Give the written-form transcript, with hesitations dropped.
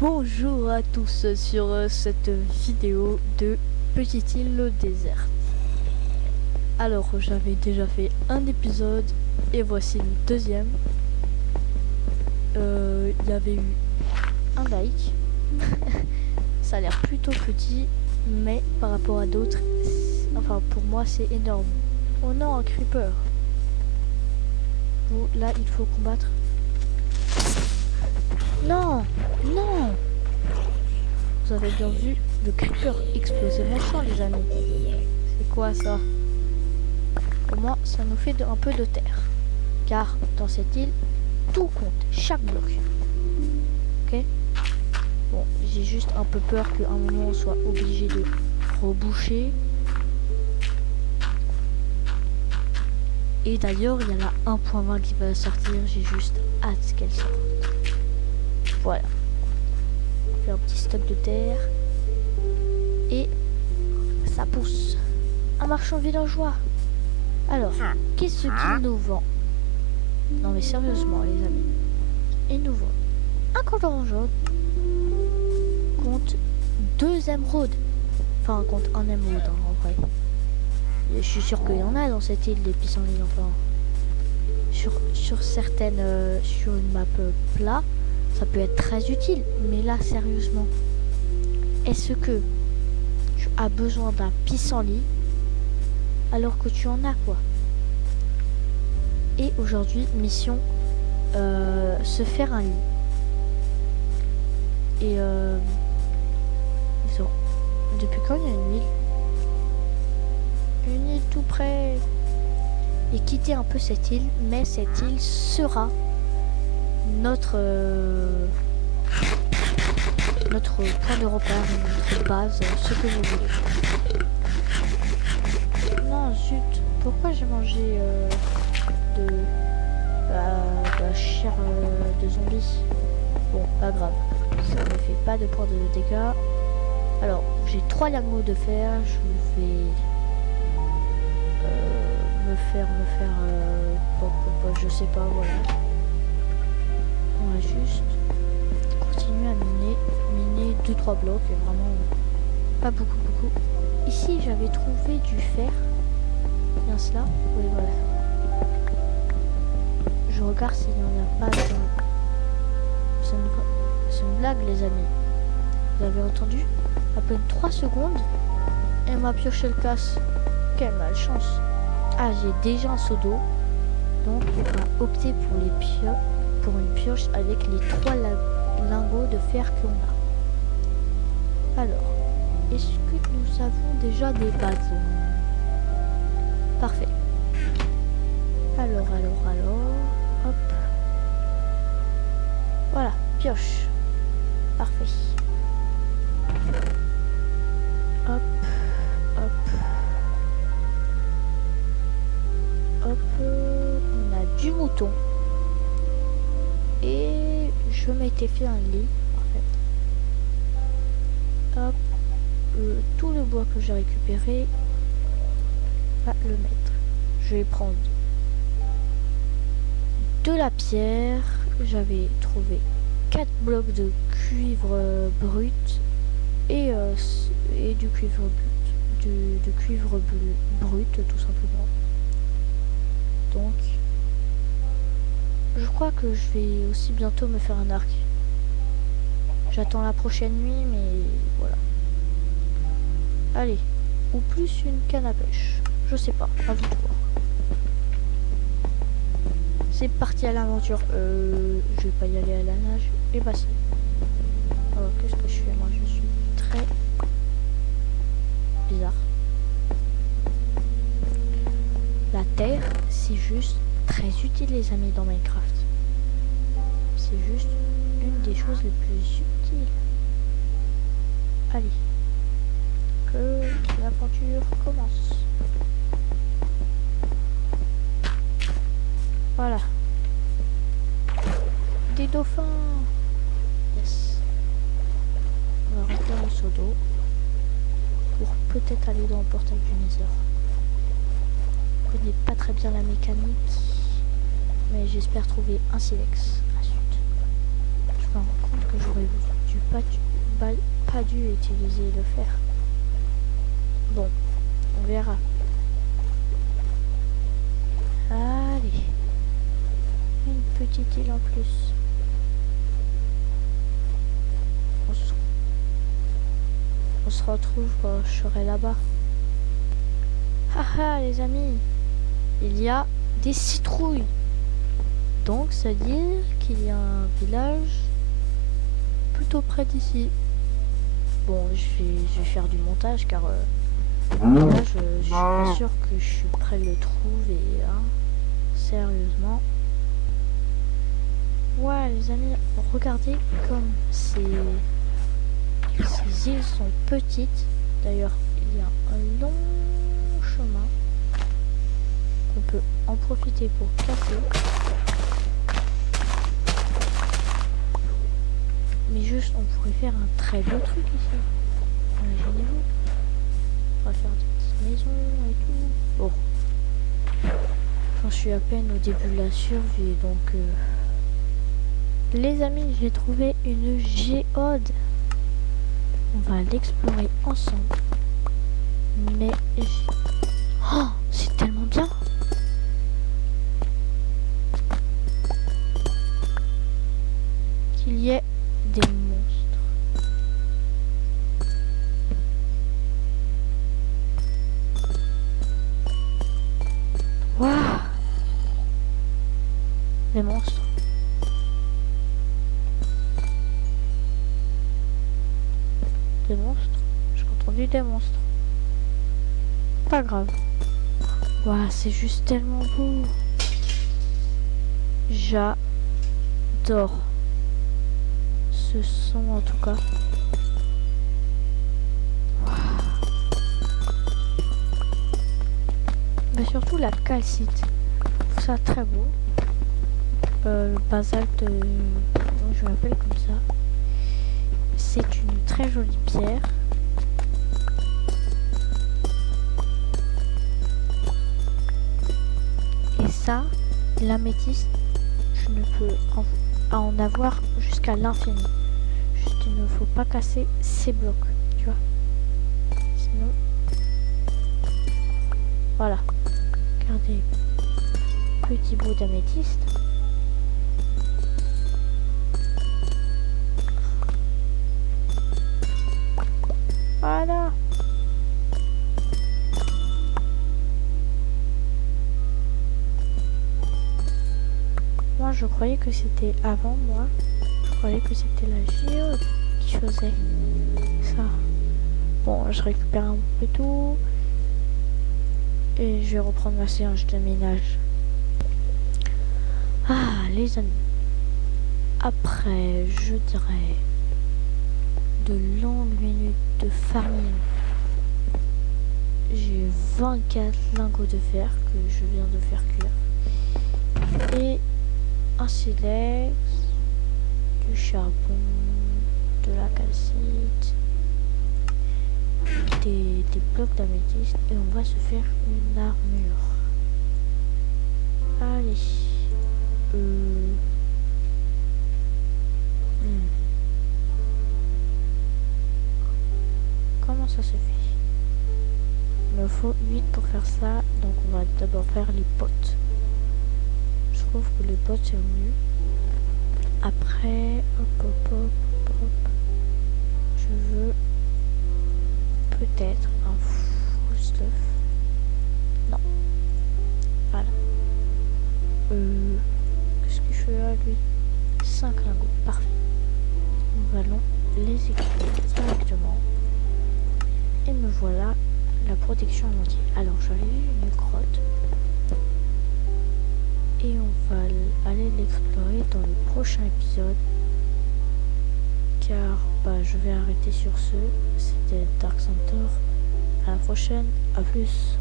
Bonjour à tous sur cette vidéo de Petite île déserte. Alors j'avais déjà fait un épisode et voici le deuxième. Il y avait eu un like. Ça a l'air plutôt petit, mais par rapport à d'autres, enfin pour moi c'est énorme. Oh non, un creeper. Bon, là il faut combattre. Non, non. Vous avez bien vu le creeper exploser mon champ, les amis. C'est quoi ça? Au moins, ça nous fait un peu de terre. Car dans cette île, tout compte, chaque bloc. Ok? Bon, j'ai juste un peu peur qu'à un moment on soit obligé de reboucher. Et d'ailleurs, il y a la 1.20 qui va sortir. J'ai juste hâte qu'elle sorte. Voilà. Faire un petit stock de terre. Et ça pousse. Un marchand villageois. Alors, qu'est-ce qu'il nous vend? Non mais sérieusement les amis. Il nous vend un colorant jaune contre 2 émeraudes. Enfin contre un émeraude hein, en vrai. Et je suis sûr qu'il y en a dans cette île des pissenlits enfin. Sur certaines sur une map plat, ça peut être très utile. Mais là sérieusement, est-ce que tu as besoin d'un pissenlit alors que tu en as quoi? Et aujourd'hui, mission se faire un lit. Et depuis quand il y a une île? Une île tout près. Et quitter un peu cette île, mais cette île sera notre point de repère, notre base, ce que vous voulez. Non, zut, pourquoi j'ai mangé de la chair de zombie? Bon, pas grave, ça ne fait pas de points de dégâts. Alors, j'ai 3 lingots de fer, je vais me faire je sais pas, voilà. On va juste continuer à miner 2-3 blocs, et vraiment pas beaucoup. Ici, j'avais trouvé du fer. Bien cela, oui voilà. Je regarde s'il n'y en a pas dans... C'est une blague les amis. Vous avez entendu? À peine 3 secondes et ma pioche elle casse. Quelle malchance. Ah, j'ai déjà un seau d'eau. Donc on va opter pour une pioche avec les 3 lingots de fer qu'on a. Alors, est-ce que nous avons déjà des bâtons? Parfait. Alors, hop. Voilà, pioche. Parfait. Hop. On a du mouton. Et je m'étais fait un lit, en fait. Hop. Tout le bois que j'ai récupéré, va le mettre. Je vais prendre de la pierre. J'avais trouvé 4 blocs de cuivre brut et du cuivre brut tout simplement. Donc je crois que je vais aussi bientôt me faire un arc. J'attends la prochaine nuit, mais voilà. Allez, ou plus une canne à pêche. Je sais pas, à vous de voir. C'est parti à l'aventure. Je vais pas y aller à la nage. Et bah si. Alors qu'est-ce que je fais? Moi je suis très bizarre. La terre, c'est juste très utile les amis dans Minecraft. C'est juste une des choses les plus utiles. Allez. Que l'aventure commence. Voilà. Des dauphins. Yes. On va remplir le seau d'eau pour peut-être aller dans le portail du Nether. Je connais pas très bien la mécanique, mais j'espère trouver un silex. Ah zut. Je me rends compte que j'aurais dû pas dû utiliser le fer. Bon, on verra. Allez. Une petite île en plus. On se retrouve quand je serai là-bas. Haha les amis, il y a des citrouilles. Donc ça veut dire qu'il y a un village plutôt près d'ici. Bon, je vais faire du montage car là je suis pas sûr que je suis prêt de le trouver. Hein. Sérieusement. Ouais les amis, regardez comme ces îles sont petites. D'ailleurs, il y a un long chemin qu'on peut en profiter pour casser. Mais juste, on pourrait faire un très beau truc ici. Imaginez-vous. On va faire des petites maisons et tout. Bon. J'en suis à peine au début de la survie, donc... Les amis, j'ai trouvé une géode. On va l'explorer ensemble. Mais... Oh, c'est tellement bien. Qu'il y ait des monstres. Waouh. Des monstres. Des monstres. J'ai entendu des monstres. Pas grave. Waouh, c'est juste tellement beau. J'adore ce son en tout cas. Wow. Mais surtout la calcite. Je trouve ça très beau. Le basalte, je l'appelle comme ça. C'est une très jolie pierre. Et ça, l'améthyste, je ne peux en avoir jusqu'à l'infini. Juste, il ne faut pas casser ces blocs, tu vois. Sinon, voilà. Regardez, petit bout d'améthyste. Voilà. Moi, je croyais que c'était avant moi. Je croyais que c'était la géode qui faisait ça. Bon, je récupère un peu tout. Et je vais reprendre ma séance de ménage. Ah, les amis. Après, je dirais de longues minutes de farming. J'ai 24 lingots de fer que je viens de faire cuire. Et un silex, du charbon, de la calcite, des blocs d'améthyste et on va se faire une armure. Allez. Comment ça se fait? Il me faut 8 pour faire ça, donc on va d'abord faire les potes. Je trouve que les potes c'est mieux. Après, hop. Je veux peut-être un full stuff. Non. Voilà. Qu'est-ce que je fais là, lui? 5 lingots. Parfait. Nous allons les équiper directement. Et me voilà la protection en entier. Alors j'avais vu une grotte. Et on va aller l'explorer dans le prochain épisode. Car je vais arrêter sur ce. C'était Dark Center. À la prochaine. À plus.